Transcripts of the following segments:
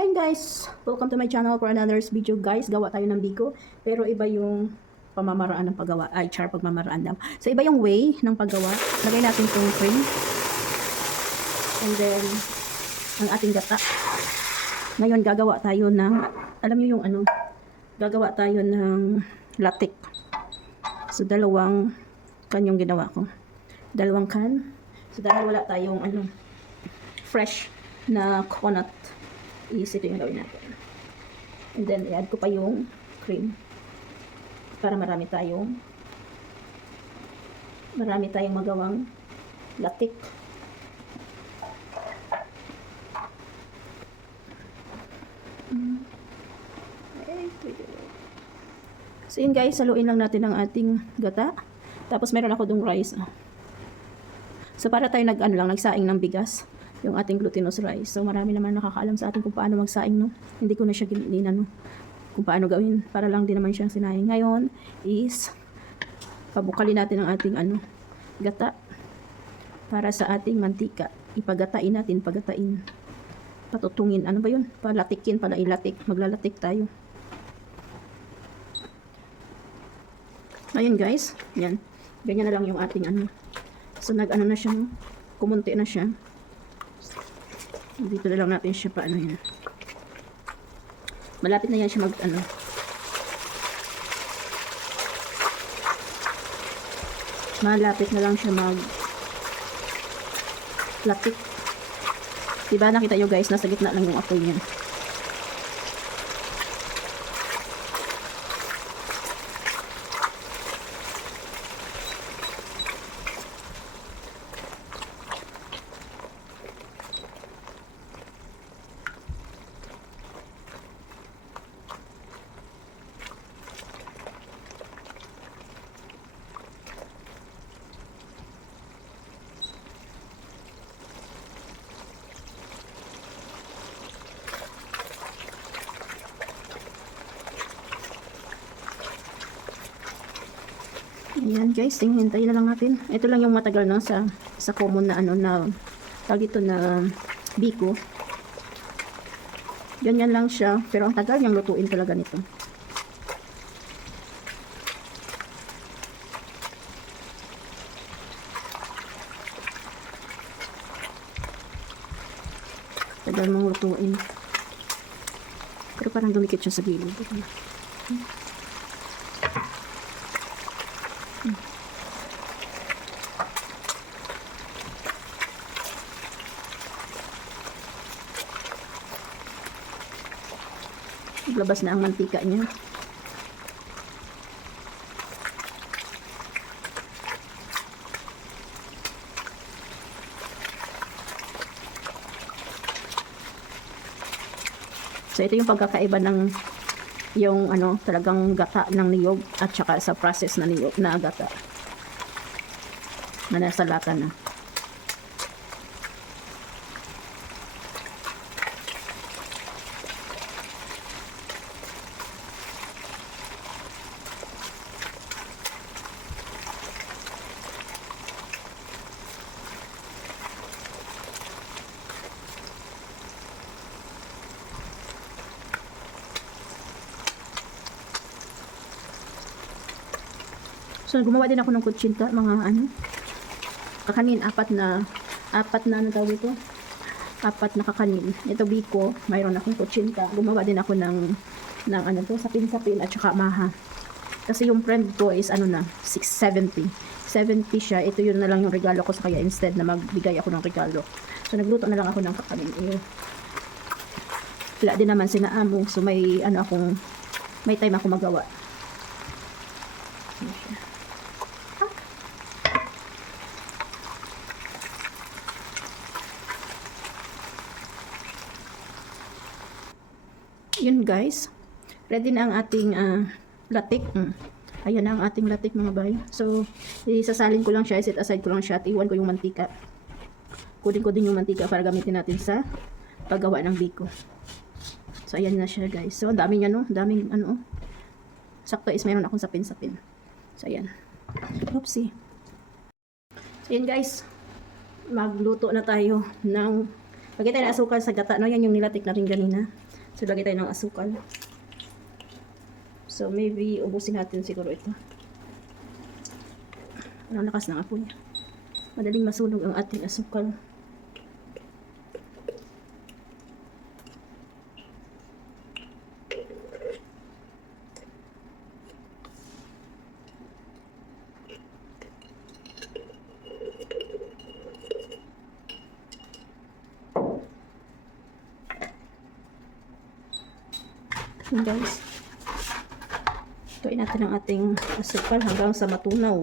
Hi guys, welcome to my channel for another video guys. Gawa tayo ng biko, pero iba yung pamamaraan ng paggawa. Ay, pagmamaraan daw. So iba yung way ng paggawa. Lagay natin itong cream. And then, ang ating gata. Ngayon gagawa tayo ng, alam niyo yung ano, gagawa tayo ng latik. So dalawang kan yung ginawa ko. Dalawang kan. So dahil wala tayong ano, fresh na coconut, is ito yung gawin natin. And then, i-add ko pa yung cream para marami tayong magawang latik. So yun guys, saluin lang natin ang ating gata. Tapos meron ako dong rice. So para tayo nagsaing ng bigas, yung ating glutinous rice. So marami naman nakakaalam sa atin kung paano magsaing, no. Hindi ko na siya ginano kung paano gawin, para lang din naman siyang sinaing. Ngayon is pabukalin natin ang ating gata para sa ating mantika. Ipagatain natin, patutungin. Ano ba yun? Palatikin, ilatik. Maglalatik tayo. Ayun guys, yan. Ganyan na lang yung ating So na siya, no? Kumunti na siya. Dito na lang natin siya yan. Malapit na yan siya malapit na lang siya latik. Diba nakita nyo guys, nasa gitna lang yung apoy niya. Ayan guys, hintayin na lang natin. Ito lang yung matagal na sa common na tawag dito na biko. Ganyan lang siya, pero ang tagal niyang lutuin talaga nito. Tagal mong lutuin. Pero parang dumikit siya sa gilid. Labas na ang mantika niya. So ito yung pagkakaiba ng yung talagang gata ng niyog at saka sa process na niyog na gata na nasa lata na. So gumawa din ako ng kutsinta, mga kakanin, apat na tawag ito? Apat na kakanin. Ito biko, mayroon akong kutsinta. Gumawa din ako ng sapin-sapin at saka maha. Kasi yung friend ko is 670. 70 siya. Ito yun na lang yung regalo ko sa kaya, instead na magbigay ako ng regalo. So nagluto na lang ako ng kakanin. Wala din naman sina amo. So may may time ako magawa. Yun guys, ready na ang ating latik. Ayan na ang ating latik mga bay. So isasalin ko lang siya, set aside ko lang siya at iwan ko yung mantika. Kunin ko din yung mantika para gamitin natin sa paggawa ng biko. So ayan na siya guys. So ang dami niya, no, daming sakto is mayroon akong sapin-sapin. So ayan, oopsie. So ayan guys, magluto na tayo ng lagay tayo ng asukal sa gata, no? Yan yung nilatik na rin kanina. So, lagay tayo ng asukal. So, maybe ubusin natin siguro ito. Ang lakas ng apoy. Madaling masunog ang ating asukal. Yun guys. Tuin natin ang ating asukal hanggang sa matunaw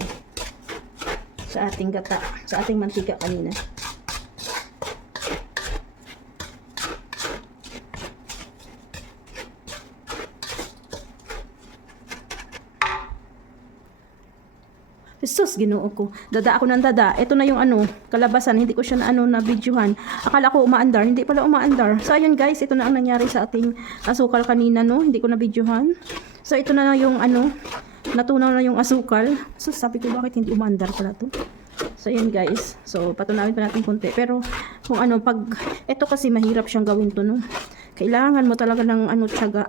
sa ating gata, sa ating mantika kanina. Jesus, Ginoo ko. Dada ako ng dada. Ito na yung kalabasan. Hindi ko siya na videohan. Akala ko umaandar. Hindi pala umaandar. So, ayun guys. Ito na ang nangyari sa ating asukal kanina, no? Hindi ko na videohan. So, ito na yung natunaw na yung asukal. So, sabi ko bakit hindi umaandar pala to. So, ayun guys. So, patunawin pa natin konti. Pero, kung pag, ito kasi mahirap siyang gawin to, no? Kailangan mo talaga ng tiyaga.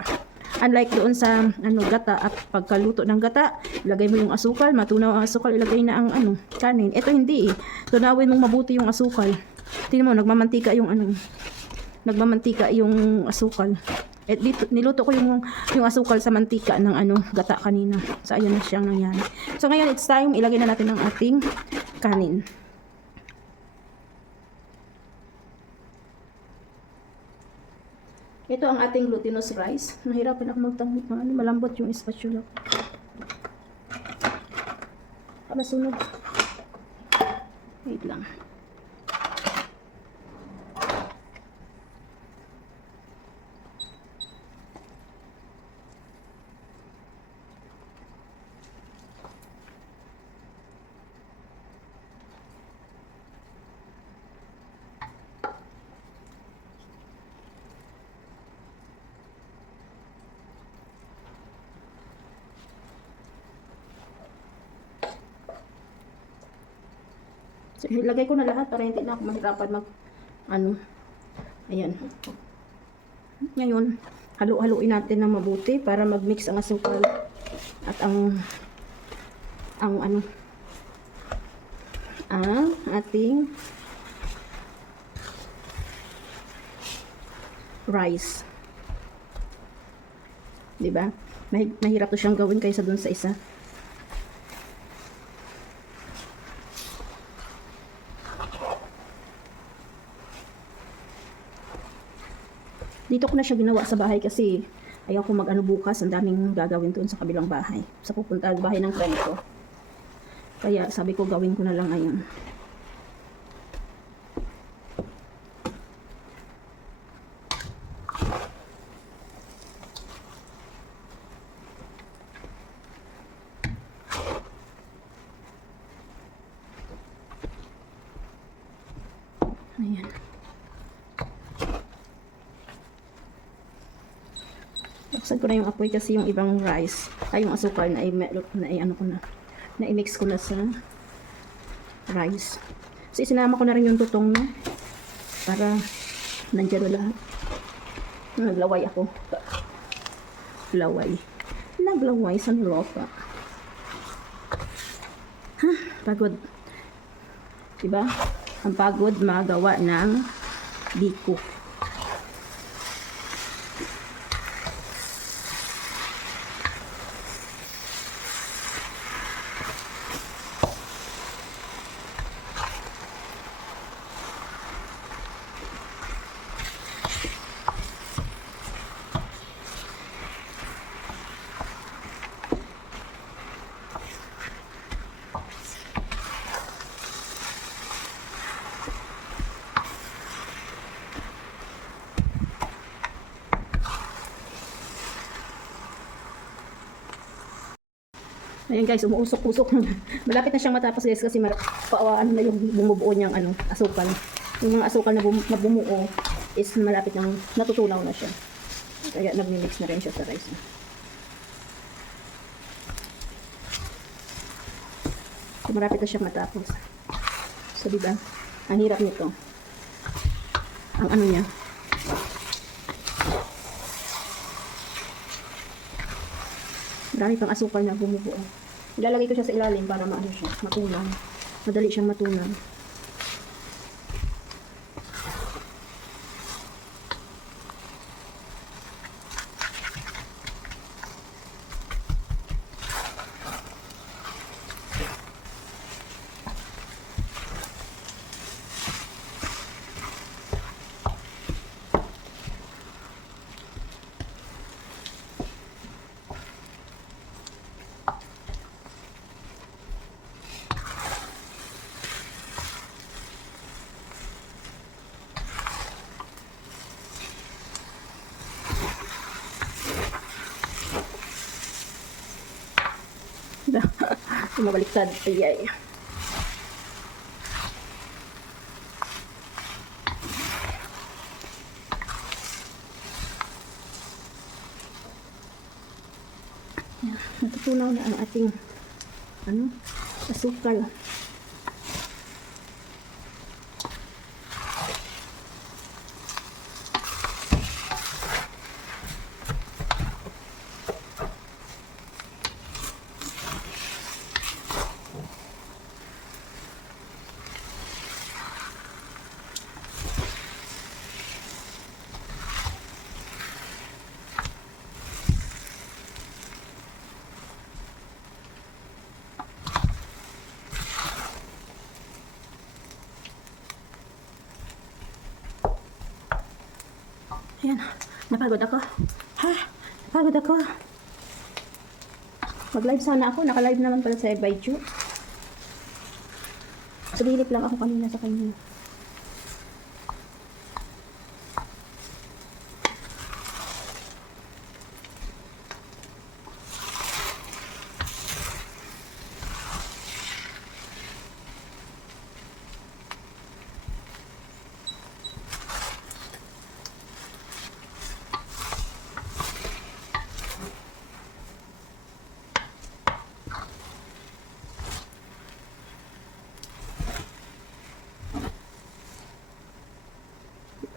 Unlike doon sa gata at pagkaluto ng gata, ilagay mo yung asukal, matunaw ang asukal, ilagay na ang kanin. Ito hindi eh. Tunawin mong mabuti yung asukal. Tingnan mo, nagmamantika yung asukal. At dito, niluto ko yung asukal sa mantika ng gata kanina. So ayun na siyang nangyari. So ngayon it's time, ilagay na natin ang ating kanin. Ito ang ating glutinous rice. Nahirapan ako magtanggit ng malambot yung spatula. Masunog. Wait lang. So, ilagay ko na lahat para hindi na ako mahirapan ayan. Ngayon, halu-haluin natin na mabuti para mag-mix ang asukal at ang ating rice. Diba? Mahirap to siyang gawin kaysa dun sa isa. Dito ko na siya ginawa sa bahay kasi ayaw ko bukas, ang daming gagawin doon sa kabilang bahay. Sa pupunta bahay ng friend ko. Kaya sabi ko gawin ko na lang ngayon. Ayan. Buksan ko na yung apoy kasi yung ibang rice, yung asukal na i-mix ko na sa rice. So isinama ko na rin yung tutong na para nandiyan na lahat. Naglaway ako. Naglaway sa niloka. Pagod. Diba? Ang pagod magawa ng biko. Ayan guys, umuusok-usok. Malapit na siyang matapos guys kasi paawaan na yung bumubuo niyang asukal. Yung mga asukal na bumuo is malapit nang natutunaw na siya. Kaya nag-mix na rin siya sa rice. So, malapit na siyang matapos. So, diba? Ang hirap nito. Ang niya. Marami pang asukal na bumubuo. Ilalagay ko siya sa ilalim para maano siya, matunaw. Madali siyang matunaw. Mabaliktad. Ay. Natutunaw na ang ating asukal. Ayan, napagod ako. Napagod ako. Mag-live sana ako. Naka-live naman pala sa Baichu. Sumilip lang ako kanina sa kanya.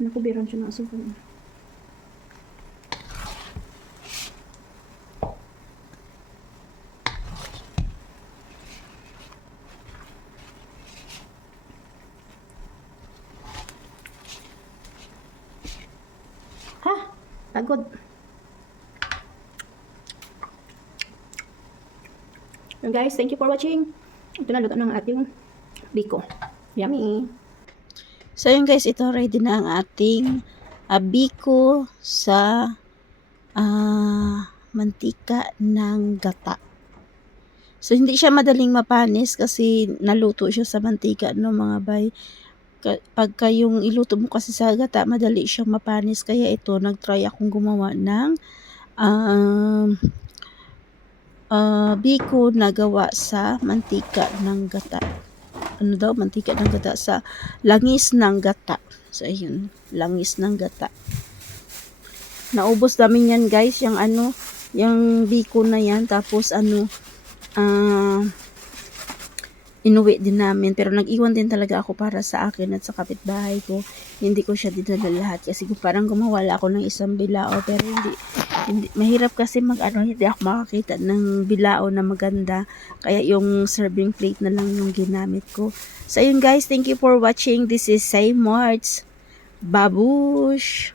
Nakubiran siya ng asukal. Pagod. And guys, thank you for watching. Ito na luto ng ating biko. Yummy! So yun guys, ito ready na ang ating biko sa mantika ng gata. So hindi siya madaling mapanis kasi naluto siya sa mantika, no mga bay. Pagka yung iluto mo kasi sa gata, madali siyang mapanis. Kaya ito, nagtry akong gumawa ng biko na gawa sa mantika ng gata. Mantika ng gata sa langis ng gata. So, ayun, langis ng gata. Naubos namin yan, guys, yung yung biko na yan. Tapos, inuwi din namin. Pero, nag-iwan din talaga ako para sa akin at sa kapitbahay ko. Hindi ko siya dinala lahat. Kasi parang gumawala ako ng isang bilao. Pero, hindi mahirap kasi hindi ako makakita ng bilao na maganda, kaya yung serving plate na lang yung ginamit ko. So yun guys, thank you for watching. This is Say Marts. Babush!